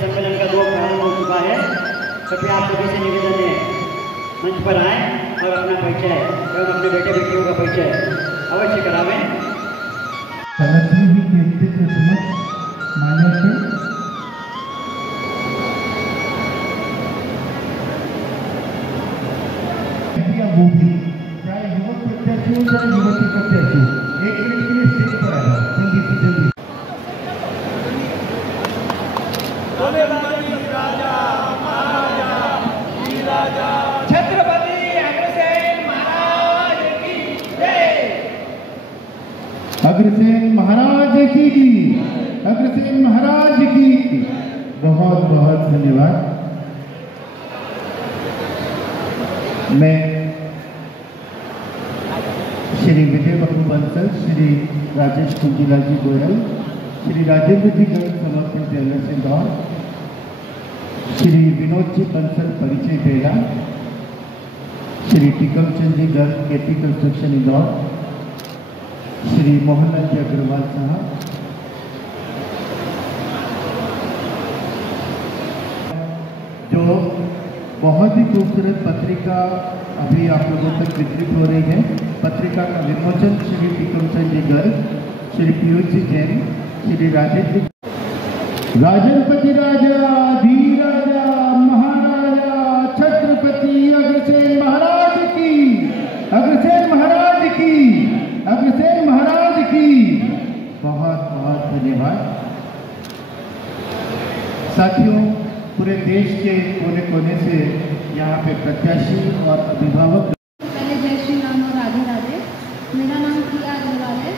सम्मेलन का दौर प्रारंभ हो चुका है। कृपया आप सभी से निवेदन है मंच पर आए और अपना परिचय एवं अपने बेटे बेटियों का परिचय अवश्य करावें। वो भी चाहे युवक प्रत्याशी हो चाहे युवती प्रत्याशी, एक मिनट के लिए स्टेज पर आना जल्दी से जल्दी। छत्रपति अग्रसेन महाराज की जय। अग्रसेन महाराज की, अग्रसेन महाराज की बहुत बहुत धन्यवाद। मैं श्री विजय बाबू बंसल, श्री राजेश कुंजीलाल जी गोयल, श्री राजेंद्र जी गर्ग समर्पण टेलर इंदौर, श्री विनोद जी बंसल परिचय बेला, श्री टिकम चंद जी गर्ग केपी कंस्ट्रक्शन इंदौर, श्री मोहनलाल जी अग्रवाल साहब, जो बहुत ही खूबसूरत पत्रिका अभी आप लोगों तक वितरित हो रही है। पत्रिका का विमोचन श्री टिकमचंद जी गर्ग, श्री पीयूष जी जैन, श्री राजेंद्र राजनपति राजा धीराजा महाराजा छत्रपति अग्रसेन महाराज की, अग्रसेन महाराज की, अग्रसेन महाराज की बहुत बहुत धन्यवाद। साथियों, पूरे देश के कोने कोने से यहाँ पे प्रत्याशी और अभिभावक। पहले जय श्री राम और राधे राधे। मेरा नाम प्रिया अग्रवाल है।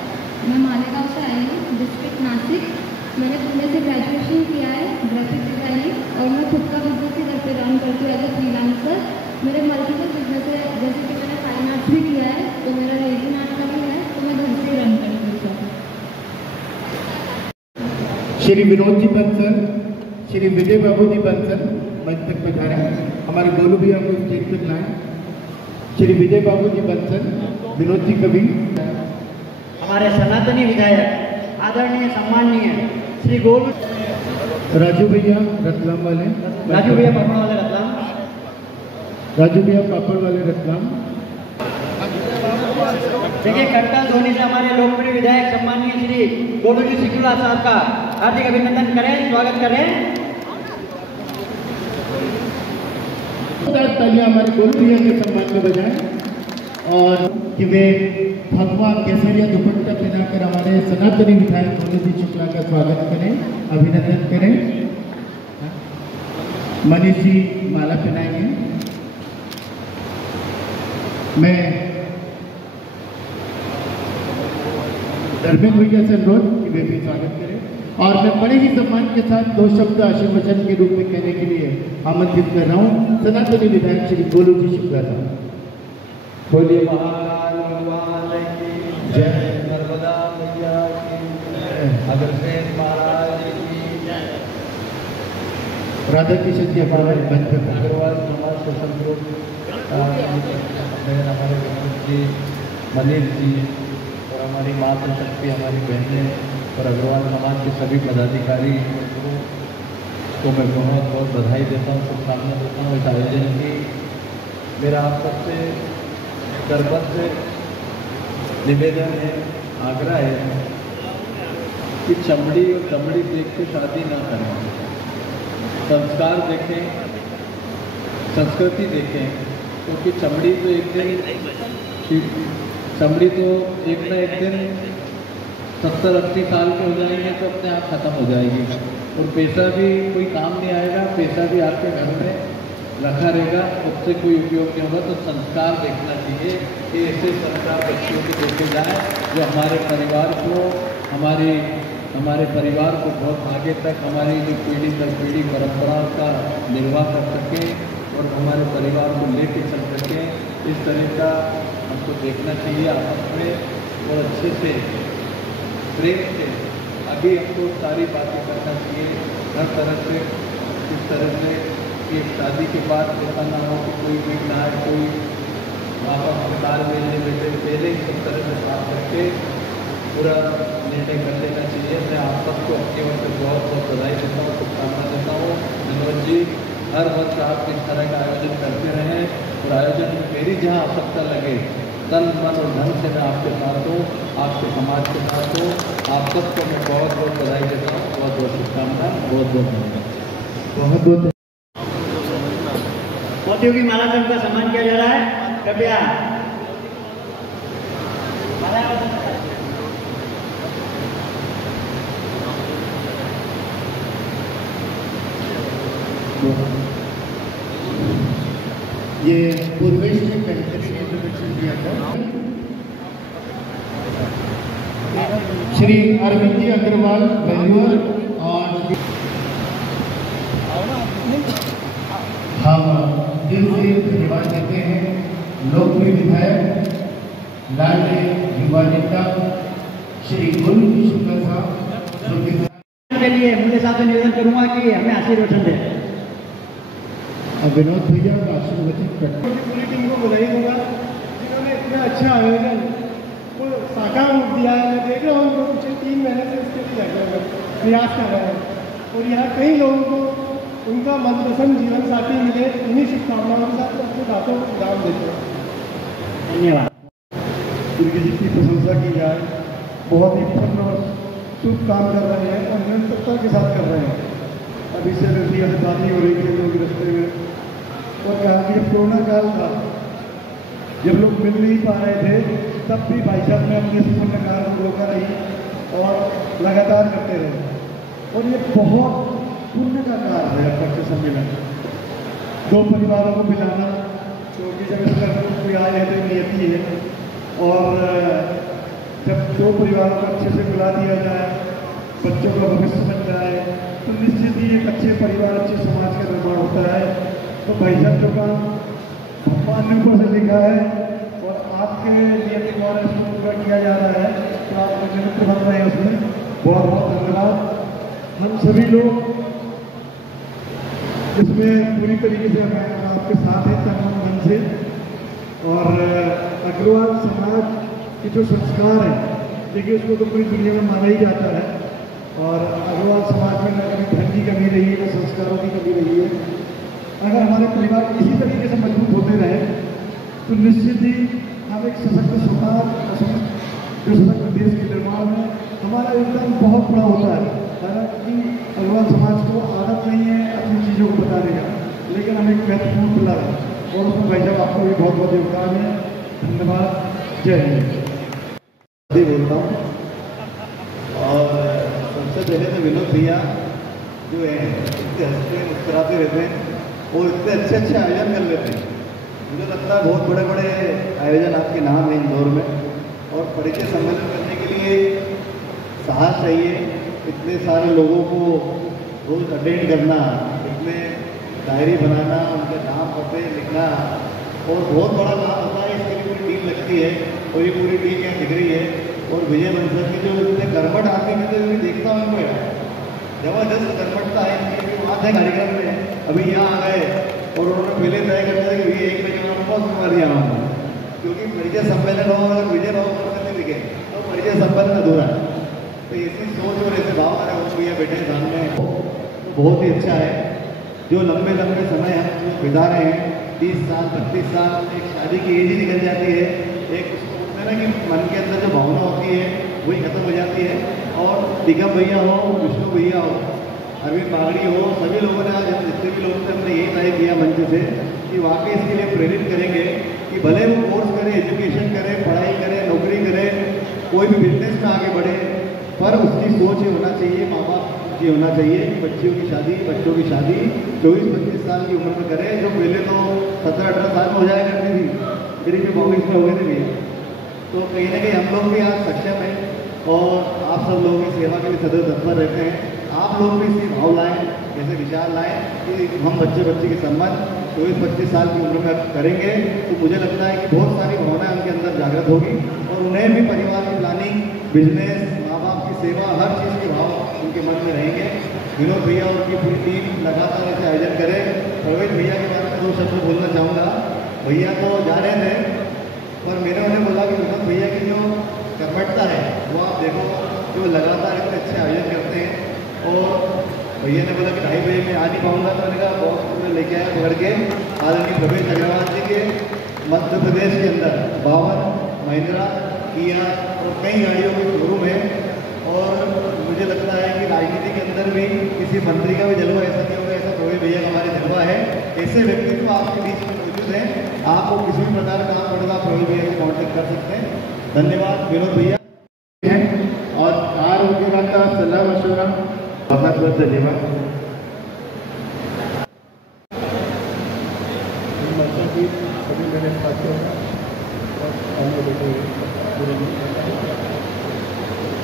मैं मालेगांव से आई हूँ, डिस्ट्रिक्ट नासिक। मैंने पुणे से ग्रेजुएशन किया है ग्राफिक डिजाइनिंग और मैं खुद का बिजनेस ही घर पे रन करती हूँ एज ए फ्रीलांसर। मेरे मल्टीपल बिजनेस है, जैसे कि मैंने फाइन आर्ट्स भी किया है, तो मेरा रेजिन आर्ट का भी है, तो मैं घर से रन करती हूँ। श्री विनोद जी बंसल, श्री विजय बाबू जी बंसल मंच तक पधारे। हमारे गोलू भैया को स्टेज पर लाएं। श्री विजय बाबू जी बंसल, विनोद जी कवि, हमारे सनातनी विधायक आदरणीय सम्माननीय श्री गोलू राजू भैया रतलाम वाले, राजू भैया पापड़ वाले रतलाम, राजू भैया पापड़ वाले रतलाम। देखिए, कटकल धोनी से हमारे लोकप्रिय विधायक सम्माननीय श्री गोलू जी सिकुला साहब का हार्दिक अभिनंदन करें, स्वागत करें। तालियां हमारे गोलू भैया के सम्मान में बजाएं और कि वे भगवा केसरिया दुपट्टा पहनाकर हमारे सनातनी विधायक गोलू जी शुक्ला का स्वागत करें, अभिनंदन करें। मनीष जी माला पहनाएंगे। मैं धर्मेंद्र भैया से अनुरोध कि वे भी स्वागत करें और मैं बड़े ही सम्मान के साथ दो शब्द आशीर्वचन के रूप में कहने के लिए आमंत्रित कर रहा हूँ सनातनी विधायक श्री गोलू जी शुक्ला साहब। बोलिए महाकाल भगवान की जय, नर्मदा मैया की जय, अग्रसेन महाराज की जय। राधा किशन जी हमारे मंच पर अग्रवाल समाज के संतोष हमारे जी मनीष जी और हमारी मातृशक्ति हमारी बहनें और अग्रवाल समाज के सभी पदाधिकारी को मैं बहुत बहुत बधाई देता हूँ, शुभकामनाएं देता हूँ इस आयोजन की। मेरा आप सबसे करबद्ध निवेदन है, आग्रह है कि चमड़ी और चमड़ी देख के शादी ना करें, संस्कार देखें, संस्कृति देखें, क्योंकि चमड़ी तो एक दिन 70-80 साल के हो जाएंगे तो अपने आप खत्म हो जाएगी और पैसा भी कोई काम नहीं आएगा, पैसा भी आपके घर में रखा रहेगा, उससे कोई उपयोग नहीं होगा। तो संस्कार देखना चाहिए कि ऐसे संस्कार बच्चों को देखे जाए जो हमारे परिवार को हमारे परिवार को बहुत आगे तक हमारी जो पीढ़ी दर पीढ़ी परंपराओं का निर्वाह कर सकें और हमारे परिवार को लेके चल सकें। इस तरह का हमको देखना चाहिए आपस में और अच्छे से प्रेम से अभी हमको सारी बातें करना चाहिए हर तरह से, इस तरह से कि शादी के बाद ऐसा ना हो कि कोई भी ना आए, कोई वापस दाल मिलने मिले पहले ही सब तरह से बात करके पूरा निर्णय कर लेना चाहिए। मैं आप सबको अपनी ओर से बहुत बहुत बधाई देता हूँ, शुभकामना देता हूँ। विनोद जी हर वर्ष आप इस तरह का आयोजन करते रहें और आयोजन में मेरी जहाँ आवश्यकता लगे तन मन और धन से मैं आपके साथ हूँ, आपके समाज के साथ हूँ। आप सबको मैं बहुत बहुत बधाई देता हूँ, बहुत बहुत शुभकामनाएं, बहुत बहुत धन्यवाद। बहुत बहुत मोतियों की माला से उनका सम्मान किया जा रहा है। कृपया ये पूर्वेश ने बेहतरीन इंट्रोडक्शन दिया था। श्री अरविंद जी अग्रवाल बेंगलोर और हम दिल से धन्यवाद देते हैं लोकप्रिय विधायक लाडले युवा नेता श्री गुरु शुक्ला साहब जो कि के लिए मुझे साथ में निवेदन करूंगा कि हमें आशीर्वचन दें। विनोद भैया का आशीर्वचन करते हैं। पूरी टीम को बधाई दूंगा जिन्होंने इतना अच्छा आयोजन को साकार रूप दिया है। मैं देख रहा हूँ उनको पिछले 3 महीने से इसके लिए लगे प्रयास कर रहे हैं और यहाँ कई लोगों को उनका मनपसंद जीवन साथी मिले, इन्हीं शुभकामनाओं के साथ अपने बातों को दाम देते हैं। धन्यवाद। दुर्गे जी की प्रशंसा की जाए, बहुत ही पूर्ण और शुभ काम कर रहे हैं और निरंतरता के साथ कर रहे हैं। अभी से रतिया से बात ही हो रही थी लोग रास्ते में और कहा कि जब कोरोना काल था, जब लोग मिल नहीं पा रहे थे, तब भी भाई साहब ने अपने पूर्ण काल को रोका नहीं और लगातार करते रहे। और ये बहुत पुण्य का कार्य है पक्ष सम्मेलन। 2 परिवारों को मिलाना, क्योंकि जब इस तरह कोई आए है तो नियति है और जब 2 परिवारों को अच्छे से मिला दिया जाए, बच्चों का भविष्य बन जाए, तो निश्चित ही एक अच्छे परिवार, अच्छे समाज का निर्माण होता है। तो भाई साहब जो काम भगवान ने ऊपर से लिखा है और आपके नियति द्वारा इसको पूरा किया जा रहा है, तो आप निमित्त बन रहे हैं उसमें, बहुत बहुत धन्यवाद। हम सभी लोग इसमें पूरी तरीके से हम आपके साथ हैं तन मन से। और अग्रवाल समाज के जो संस्कार हैं, देखिए उसको तो पूरी दुनिया में माना ही जाता है और अग्रवाल समाज में न कभी धन की कमी रही है, न संस्कारों की कमी रही है। अगर हमारे परिवार इसी तरीके से मजबूत होते रहे तो निश्चित ही हम एक सशक्त समाज, जो सशक्त देश के निर्माण में हमारा योगदान बहुत बड़ा होता है। हालांकि अग्रवाल समाज को आदत नहीं है अपनी चीज़ों को बताने का, लेकिन हम एक महत्वपूर्ण पिलर है और उसमें भाई साहब आपको भी बहुत बहुत योगदान है। धन्यवाद। जय हिंद। बोलता हूँ और सबसे पहले तो विनोद भैया जो है इतने हंसते मुस्कुराते रहते हैं और इतने अच्छे अच्छे आयोजन कर लेते हैं। मुझे लगता है बहुत बड़े बड़े आयोजन आपके नाम है इंदौर में और परिचय सम्मेलन करने के लिए साहस चाहिए। इतने सारे लोगों को रोज अटेंड करना, इतने डायरी बनाना, उनके नाम पते लिखना और बहुत बड़ा काम होता है। इसके लिए पूरी टीम लगती है और ये पूरी टीम यहाँ दिख रही है। और विजय बंसल की जो इतने कर्मठ आदमी मैं तो देखता हूँ इनको जबरदस्त कर्मठता है इनकी। वहाँ थे कार्यक्रम में, अभी यहाँ आ गए और उन्होंने पहले तय कर दिया कि भैया 1 बजे मैं बहुत कुमार यहाँ आऊँगा, क्योंकि परिचय सम्मेलन हो अगर विजय भाव करने दिखे तो परिचय सम्मेलन अधूरा है। तो ऐसी सोच और ऐसे भाव हमारे उस भैया बैठे सामने बहुत ही अच्छा है। जो लंबे लंबे समय हम बिता रहे हैं, 30 साल 32 साल, एक शादी की एज ही निकल जाती है। एक उसमें ना कि मन के अंदर जो भावना होती है वही खत्म हो जाती है। और दिगम भैया हो, विष्णु भैया हो, अरविंद बागड़ी हो, सभी लोगों ने आज हम जितने भी लोगों ने हमने यही तय किया मंच से कि वाकई इसके लिए प्रेरित करेंगे कि भले वो कोर्स करे, एजुकेशन करे, पढ़ाई करे, नौकरी करे, कोई भी बिजनेस में आगे बढ़े, पर उसकी सोच ये होना चाहिए, माँ बाप ये होना चाहिए कि बच्चों की शादी 24-25 साल की उम्र में करें। जो पहले तो 17-18 साल में हो जाया करती थी, गरीब के 22 में हो गए थे भैया। तो कहीं ना कहीं हम लोग भी आज सक्षम हैं और आप सब लोगों की सेवा के लिए सदैव तत्पर रहते हैं। आप लोग भी इसी भाव लाएँ, जैसे विचार लाएँ कि हम बच्चे के संबंध 24-25 साल की उम्र में करेंगे तो मुझे लगता है कि बहुत सारी भावनाएं उनके अंदर जागृत होगी और उन्हें भी परिवार की प्लानिंग, बिजनेस, माँ बाप की सेवा, हर चीज़ के भाव उनके मन में रहेंगे। विनोद भैया और उनकी पूरी टीम लगातार ऐसे आयोजन करें। प्रवेश भैया के बारे में 2 शब्द बोलना चाहूँगा। भैया तो जा रहे थे पर मैंने उन्हें बोला कि विनोद भैया की जो कर्मठता है वो आप देखो, जो लगातार इतने अच्छे आयोजन करते हैं और भैया ने बोला कि 2:30 बजे मैं आ नहीं पाऊँगा, तो मैंने कहा बॉस तुमने लेके आया पकड़ के आदरणीय प्रवेश अग्रवाल जी के मध्य प्रदेश के अंदर 52 महिंद्रा, किया और कई गाड़ियों के शोरूम है। और मुझे लगता है कि राजनीति के अंदर भी किसी मंत्री का भी जलवा ऐसा नहीं होगा, ऐसा कोई भैया का हमारे जलवा है। ऐसे व्यक्तित्व आपके बीच में मौजूद हैं, आपको किसी भी प्रकार का काम पड़ेगा, प्रवीण भैया से कॉन्टेक्ट कर सकते हैं। धन्यवाद विनोद भैया। और कार वगैरह का सलाह मशवरा बहुत बहुत धन्यवाद। सभी मेरे साथियों का और अन्य लोगों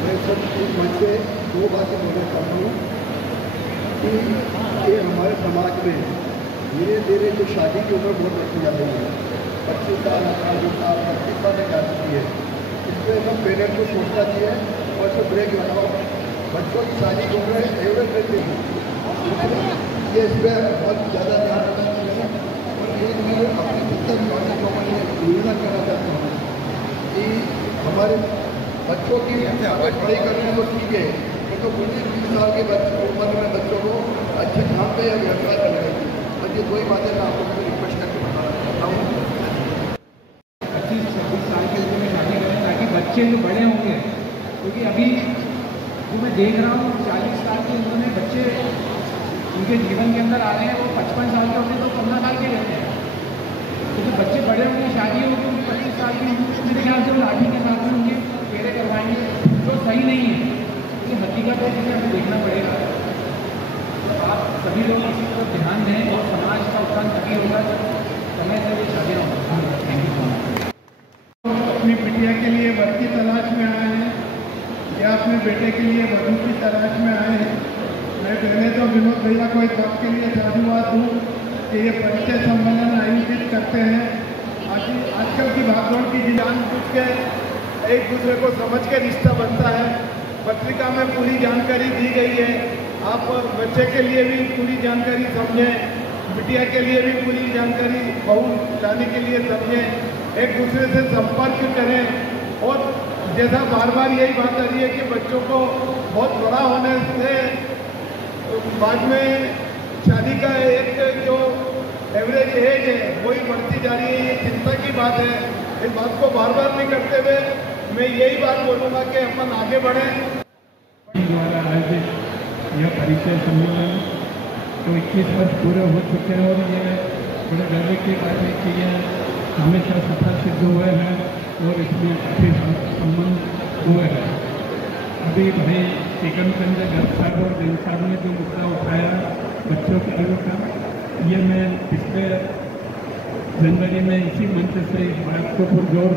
मैं सब मन से 2 बातें बोलना चाहता हूँ कि ये हमारे समाज में धीरे धीरे जो शादी की उम्र बहुत बढ़ती जा रही है, 25 साल 28 साल 25 साल तक आ चुकी है। इसमें हम पेरेंट को सोचना चाहिए और इसको ब्रेक लगाओ। बच्चों की शादी की उम्र एवरेज रहती है, ये इस पर बहुत ज़्यादा ध्यान रखना चाहिए। और एक मैं अपने पुस्तक को मैं निवेदन करना चाहता हूँ कि हमारे बच्चों की पढ़ाई करने तो ठीक है, तो 19-20 साल के उम्र में बच्चों को अच्छे काम पे या व्यवसाय करना चाहिए। और ये 2 ही बातें मैं आपको रिक्वेस्ट करके बताना चाहता हूँ। 25-26 साल के उम्र में शादी करें ताकि बच्चे जो बड़े होंगे, क्योंकि अभी जो मैं देख रहा हूँ 40 साल की उम्र में बच्चे उनके जीवन के अंदर आ रहे हैं, वो 55 साल के होते हैं तो 15 साल के रहते हैं। तो जब बच्चे बड़े होंगे, शादी होगी उनकी 25 साल की, मेरे ख्याल से वो लाठी के साथ में उनके फेरे करवाएंगे, जो सही नहीं है। ये हकीकत है जिसे हमें देखना पड़ेगा। तो आप सभी लोग इसी पर ध्यान दें और समाज का उत्थान तभी होगा जब समय से भी शादियाँ होंगी। Thank you so much. अपनी बिटिया के लिए वर की तलाश में आए हैं या अपने बेटे के लिए वधू की तलाश में आए हैं। मैं पहले तो विनोद भैया को इस बात के लिए साधुवाद दूँ कि ये परिचय सम्मेलन आयोजित करते हैं। आजकल की भागदौड़ की जानबूझ के एक दूसरे को समझ के रिश्ता बनता है। पत्रिका में पूरी जानकारी दी गई है, आप बच्चे के लिए भी पूरी जानकारी समझें, बिटिया के लिए भी पूरी जानकारी बहू लाने के लिए समझें, एक दूसरे से संपर्क करें। और जैसा बार बार यही बात आ रही है कि बच्चों को बहुत बड़ा होने से बाद में शादी का एक जो एवरेज एज है वही बढ़ती जा रही है, ये चिंता की बात है। इस बात को बार बार नहीं करते हुए मैं यही बात बोलूँगा कि अपन आगे बढ़ें। द्वारा आयोजित यह परिचय सम्मेलन तो 21 वर्ष पूरे हो चुके हैं और ये बड़े गर्व की बात है कि यह हमेशा सफल सिद्ध हुए हैं और इसमें काफ़ी संबंध हुए हैं। अभी भाई टिकम चंद्र गर्ग साहब और दिन साहब ने जो मुद्दा उठाया बच्चों के आयु का, ये मैं पिछले जनवरी में इसी मंच से इस बात को पुरजोर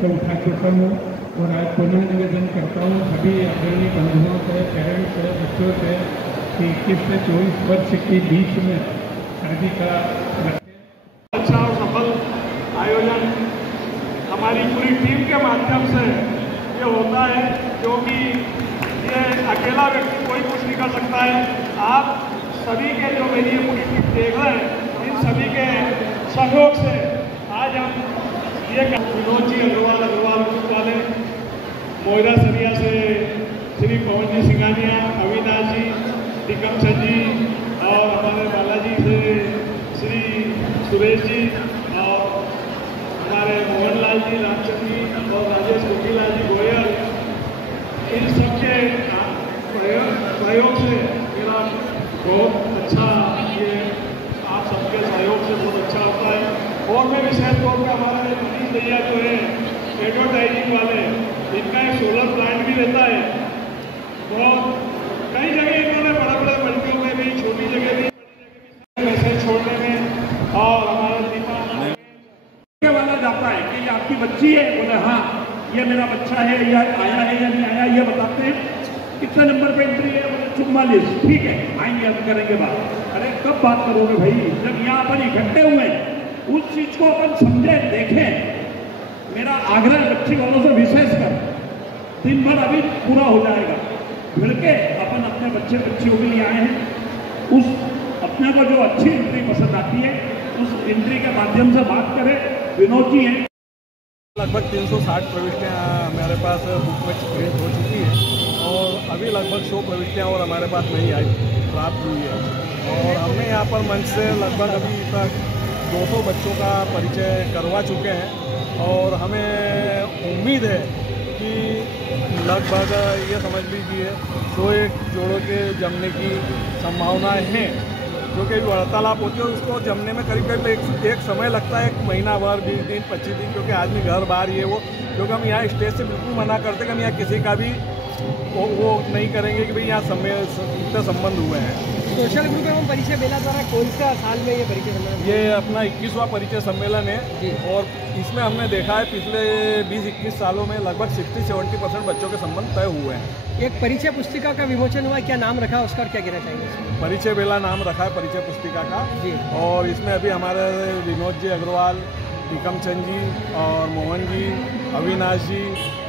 से उठा चुका हूँ और आज पुनः निवेदन करता हूँ सभी अग्रणी बंधुओं से, पेरेंट्स से, बच्चों से कि 21 से 24 वर्ष के बीच में शादी का अच्छा और सफल आयोजन हमारी पूरी टीम के माध्यम से ये होता है, क्योंकि ये अकेला व्यक्ति कोई कुछ नहीं कर सकता है। आप सभी के जो मेरी ये पूरी टीम देख रहे हैं, इन सभी के सहयोग से आज हम ये विनोद जी अग्रवाल ग्रुप वाले, मोहिरा सरिया से श्री पवन जी सिंघानिया, अविनाश जी, टिकम चंद जी और हमारे बालाजी से श्री सुरेश जी और हमारे मोहनलाल जी, रामचंद जी और राजेश गोपीलाल जी गोयल, इन सबके सहयोग से मेरा बहुत अच्छा ये आप सबके सहयोग से बहुत अच्छा होता है। और मैं विशेष तौर पर हमारे मनीष भैया जो है एडवर्टाइजिंग वाले, इनका एक सोलर प्लांट भी रहता है। तो कई जगह इन्होंने बड़े बड़े मल्टियों में भी, छोटी जगह भी, मैसेज छोड़ने में और हमारा दिमाग वाला जाता है कि ये आपकी बच्ची है, बोले हाँ ये मेरा बच्चा है, या आया है या नहीं आया ये बताते हैं। कितने नंबर पे एंट्री है, बोले 44, ठीक है आएंगे हम करेंगे बात। अरे कब बात करोगे भाई, जब यहाँ पर इकट्ठे हुए उस चीज को अपन समझे देखें। मेरा आग्रह बच्ची वालों से विशेष कर, दिन भर अभी पूरा हो जाएगा, भिड़ के अपन अपने बच्चे बच्चियों के लिए आए हैं। उस अपने को जो अच्छी एंट्री पसंद आती है उस एंट्री के माध्यम से बात करें। विनोद जी हैं, लगभग 360 प्रविष्टियाँ हमारे पास बुक में प्रिंट हो चुकी है और अभी लगभग 100 प्रविष्टियाँ और हमारे पास नहीं आई प्राप्त हुई है। और हमने यहाँ पर मंच से लगभग अभी तक 200 बच्चों का परिचय करवा चुके हैं और हमें उम्मीद है कि लगभग ये समझ लीजिए 101 जोड़ों के जमने की संभावनाएं हैं। जो कि वार्तालाप होती है उसको जमने में करीब करीब एक समय लगता है, 1 महीना भर, 20 दिन, 25 दिन, क्योंकि आदमी घर बाहर ये वो, क्योंकि हम यहाँ स्टेज से बिल्कुल मना करते कि हम यहाँ किसी का भी वो नहीं करेंगे कि भाई यहाँ संबंध हुए हैं। सोशल ग्रुप एवं परिचय मेला द्वारा कौन सा साल में ये परिचय सम्मेलन? ये अपना 21वां परिचय सम्मेलन है और इसमें हमने देखा है पिछले 20-21 सालों में लगभग 60-70% बच्चों के संबंध तय हुए हैं। एक परिचय पुस्तिका का विमोचन हुआ, क्या नाम रखा उसका और क्या कहना चाहेंगे? परिचय बेला नाम रखा है परिचय पुस्तिका का जी। और इसमें अभी हमारे विनोद जी अग्रवाल, टीकम चंद जी और मोहन जी, अविनाश जी,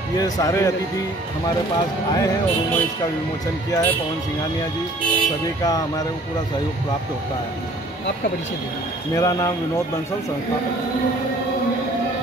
ये सारे अतिथि हमारे पास आए हैं और उन्होंने इसका विमोचन किया है। पवन सिंघानिया जी, सभी का हमारे को पूरा सहयोग प्राप्त होता है। आपका परिचय दीजिए। मेरा नाम विनोद बंसल, संस्थापक।